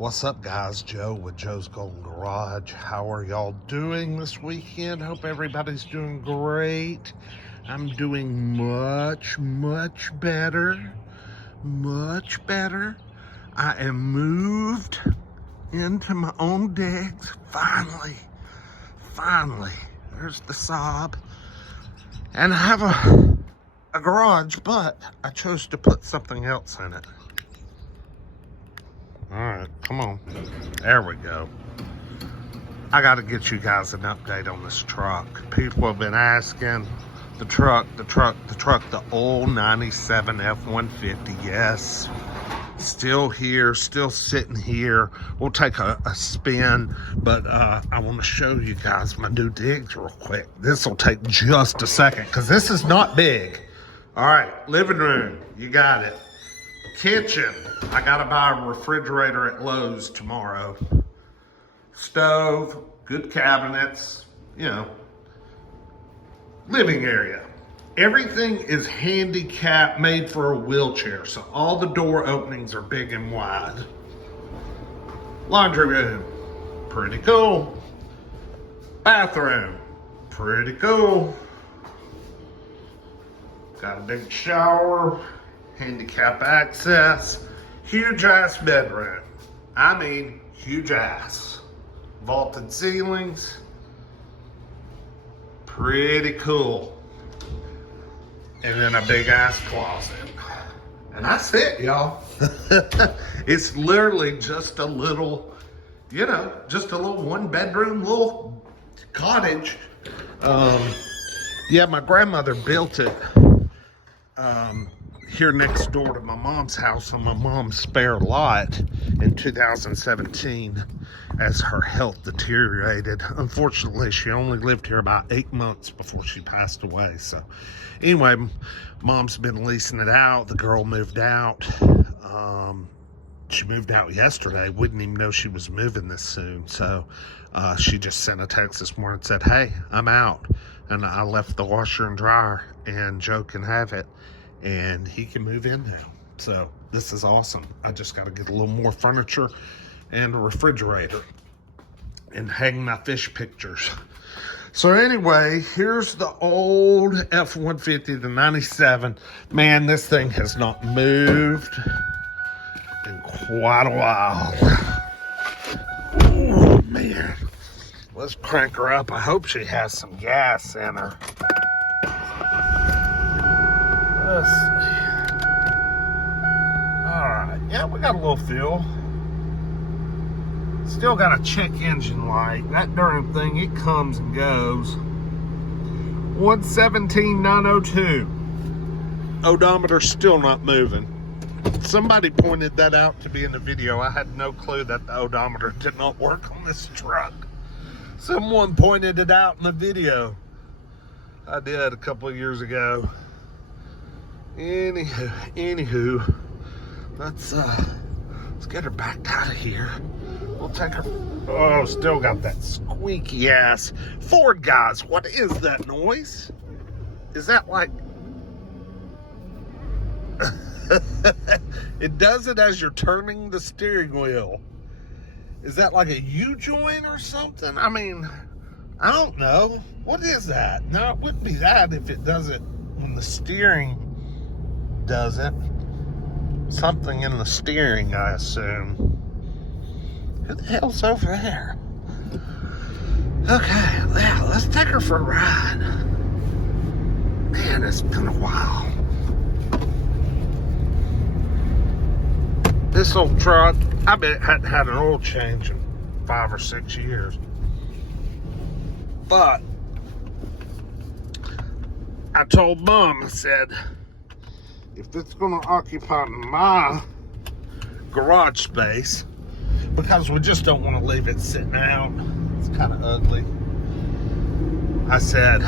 What's up, guys? Joe with Joe's Golden Garage. How are y'all doing this weekend? Hope everybody's doing great. I'm doing much better. Much better. I am moved into my own digs. Finally. There's the sob. And I have a garage, but I chose to put something else in it. All right, come on. There we go. I got to get you guys an update on this truck. People have been asking. The truck, the old 97 F-150, yes. Still here, still sitting here. We'll take a spin, but I want to show you guys my new digs real quick. This will take just a second, because this is not big. All right, living room, you got it. Kitchen, I gotta buy a refrigerator at Lowe's tomorrow. Stove, good cabinets, you know. Living area. Everything is handicap made for a wheelchair, so all the door openings are big and wide. Laundry room, pretty cool. Bathroom, pretty cool. Got a big shower. Handicap access, huge ass bedroom. I mean, huge ass. Vaulted ceilings, pretty cool. And then a big ass closet. And that's it, y'all. It's literally just a little, you know, just a little one bedroom little cottage. Yeah, my grandmother built it. Here next door to my mom's house on my mom's spare lot in 2017 as her health deteriorated. Unfortunately, she only lived here about 8 months before she passed away. So anyway, mom's been leasing it out. The girl moved out. She moved out yesterday. Wouldn't even know she was moving this soon. So she just sent a text this morning and said, hey, I'm out. And I left the washer and dryer and Joe can have it. And he can move in now. So this is awesome. I just got to get a little more furniture and a refrigerator and hang my fish pictures. So anyway, here's the old F-150, the 97. Man, this thing has not moved in quite a while. Oh man, let's crank her up. I hope she has some gas in her. Let's see. Alright, yeah, we got a little fuel. Still got a check engine light. That darn thing, it comes and goes. 117,902. Odometer still not moving. Somebody pointed that out to me in the video. I had no clue that the odometer did not work on this truck. Someone pointed it out in the video. I did a couple of years ago. Anywho, let's get her backed out of here. We'll take her. Oh, still got that squeaky ass Ford, guys. What is that noise? Is that like? It does it as you're turning the steering wheel. Is that like a U-joint or something? I mean, I don't know. What is that? No, it wouldn't be that if it does it when the steering does it. Something in the steering, I assume. Who the hell's over there? Okay, yeah, let's take her for a ride. Man, it's been a while. This old truck, I bet it hadn't had an oil change in 5 or 6 years. But I told Mom, I said, if it's gonna occupy my garage space, because we just don't want to leave it sitting out, it's kind of ugly. I said,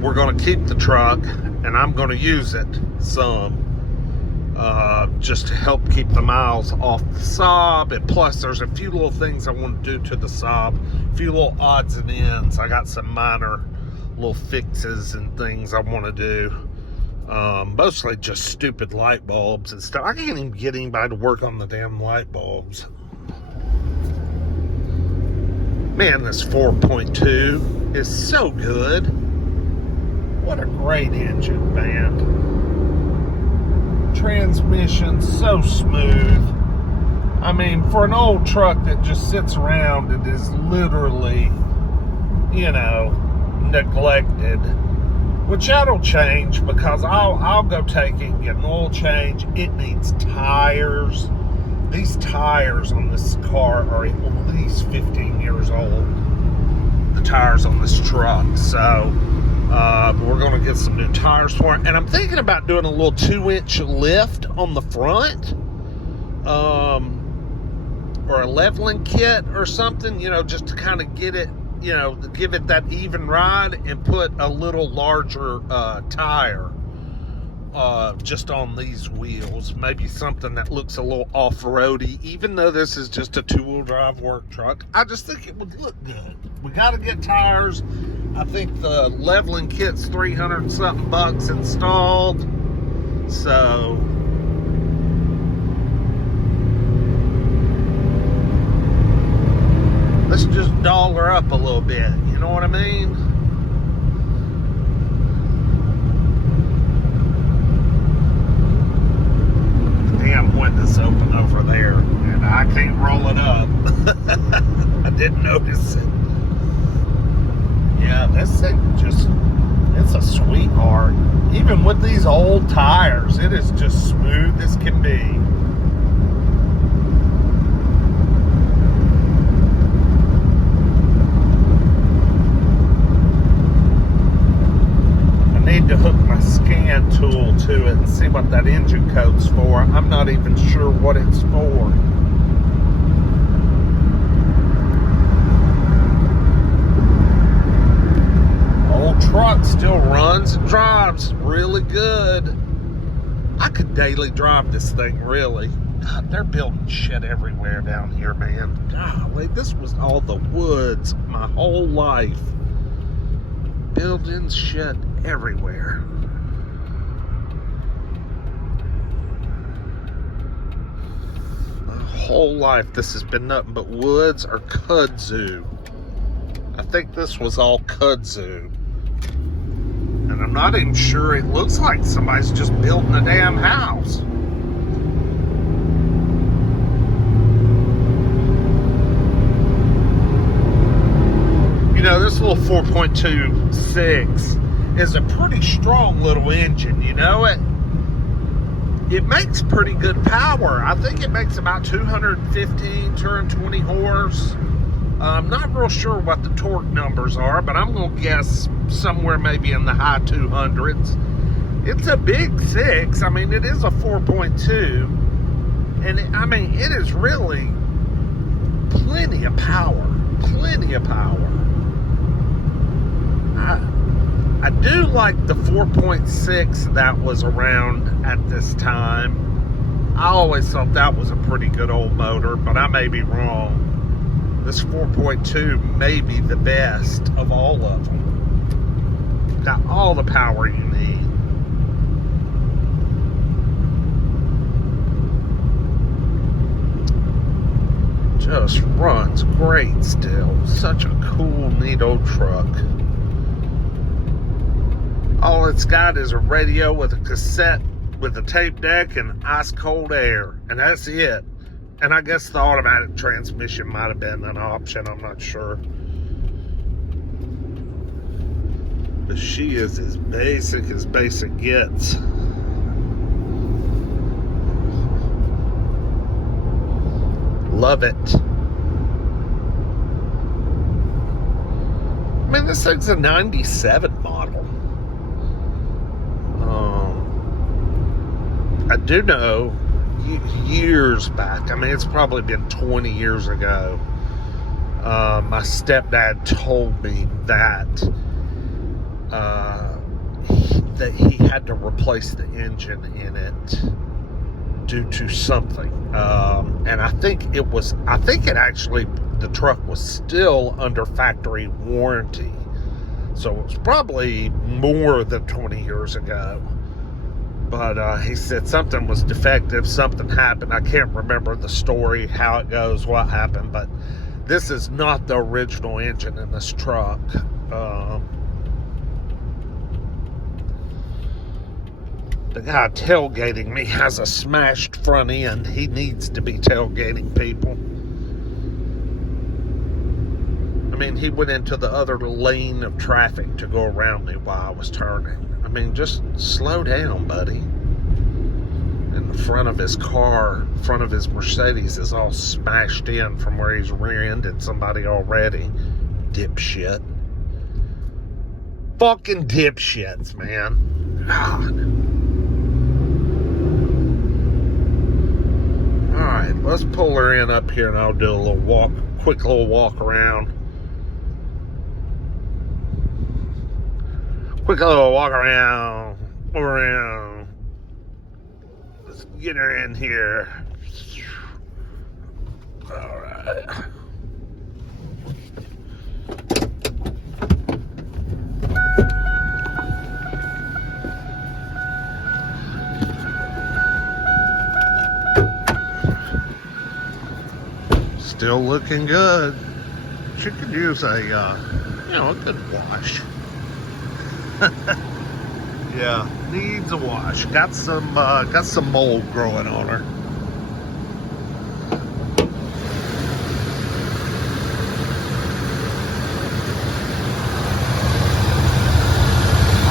we're gonna keep the truck and I'm gonna use it some, just to help keep the miles off the Saab. And plus there's a few little things I want to do to the Saab, a few little odds and ends. I got some minor little fixes and things I want to do. Mostly just stupid light bulbs and stuff. I can't even get anybody to work on the damn light bulbs. Man, this 4.2 is so good. What a great engine, man. Transmission so smooth. I mean, for an old truck that just sits around, it is literally, you know, neglected. Which that'll change, because I'll go take it and get an oil change. It needs tires. These tires on this car are at least 15 years old. The tires on this truck. So we're going to get some new tires for it. And I'm thinking about doing a little 2-inch lift on the front. Or a leveling kit or something, you know, just to kind of get it, you know, give it that even ride, and put a little larger tire just on these wheels. Maybe something that looks a little off-roady, even though this is just a 2-wheel drive work truck. I just think it would look good. We got to get tires. I think the leveling kit's $300 and something bucks installed. So let's just dollar up a little bit, you know what I mean? Damn window's open over there, and I can't roll it up. I didn't notice it. Yeah, this thing just, it's a sweetheart. Even with these old tires, it is just smooth as can be. Need to hook my scan tool to it and see what that engine code's for. I'm not even sure what it's for. Old truck still runs and drives really good. I could daily drive this thing, really. God, they're building shit everywhere down here, man. Golly, this was all the woods my whole life. Buildings, shit everywhere. My whole life this has been nothing but woods or kudzu. I think this was all kudzu. And I'm not even sure. It looks like somebody's just building a damn house. You know, this little 4.26 is a pretty strong little engine, you know. It makes pretty good power. I think it makes about 215, 220 horse. I'm not real sure what the torque numbers are, but I'm going to guess somewhere maybe in the high 200s. It's a big 6. I mean, it is a 4.2. And it is really plenty of power. Plenty of power. I do like the 4.6 that was around at this time. I always thought that was a pretty good old motor, but I may be wrong. This 4.2 may be the best of all of them. Got all the power you need. Just runs great still. Such a cool, neat old truck. All it's got is a radio with a cassette with a tape deck and ice cold air, and that's it. And I guess the automatic transmission might have been an option, I'm not sure. But she is as basic gets. Love it. I mean, this thing's a 97 model. I do know years back, I mean, it's probably been 20 years ago, my stepdad told me that he had to replace the engine in it due to something, and I think it actually, the truck was still under factory warranty, so it was probably more than 20 years ago. But he said something was defective, something happened. I can't remember the story, how it goes, what happened, but This is not the original engine in this truck. The guy tailgating me has a smashed front end. He needs to be tailgating people. I mean, he went into the other lane of traffic to go around me while I was turning. I mean, just slow down, buddy. And the front of his car, front of his Mercedes is all smashed in from where he's rear-ended somebody already. Dipshit. Fucking dipshits, man. God. Alright, let's pull her in up here and I'll do a little walk, quick little walk around. Quick little walk around. Let's get her in here. Alright. Still looking good. She could use a, a good wash. Yeah, needs a wash. Got some mold growing on her.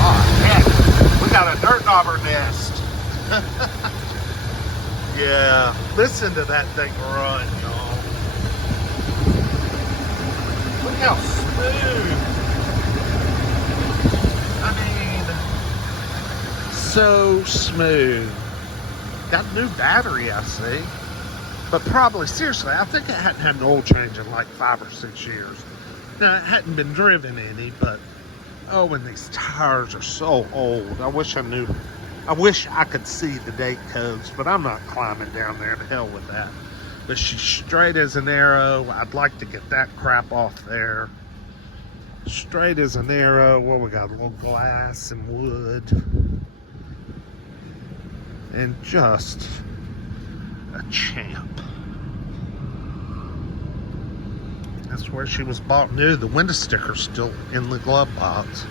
Oh heck, we got a dirt dauber nest. Yeah, listen to that thing run, y'all. Look how smooth. I mean, so smooth. Got a new battery, I see. But probably, seriously, I think it hadn't had an oil change in like 5 or 6 years. Now, it hadn't been driven any, but oh, and these tires are so old. I wish I could see the date codes, but I'm not climbing down there. To hell with that. But she's straight as an arrow. I'd like to get that crap off there. Straight as an arrow. Well, we got a little glass and wood. And just a champ. That's where she was bought new. The window sticker's still in the glove box.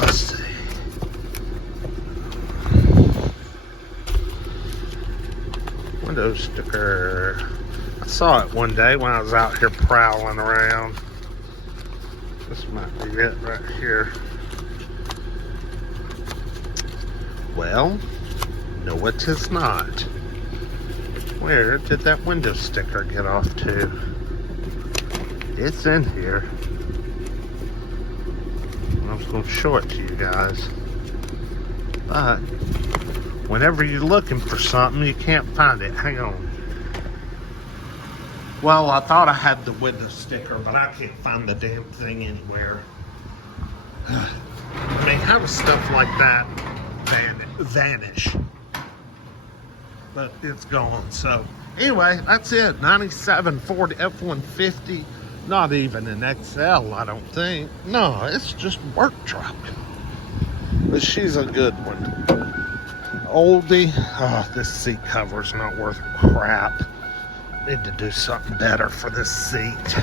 Let's see. Window sticker. I saw it one day when I was out here prowling around. This might be it right here. Well, no, it is not. Where did that window sticker get off to? It's in here. I was going to show it to you guys. But whenever you're looking for something, you can't find it. Hang on. Well, I thought I had the window sticker, but I can't find the damn thing anywhere. I mean, how does stuff like that vanish? But it's gone. So anyway, that's it. 97 Ford F-150. Not even an XL, I don't think. No, it's just work truck. But she's a good one. Oldie. Oh, this seat cover's not worth crap. Need to do something better for this seat.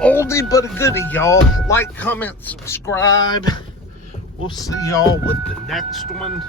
Oldie but a goodie, y'all. Like, comment, subscribe. We'll see y'all with the next one.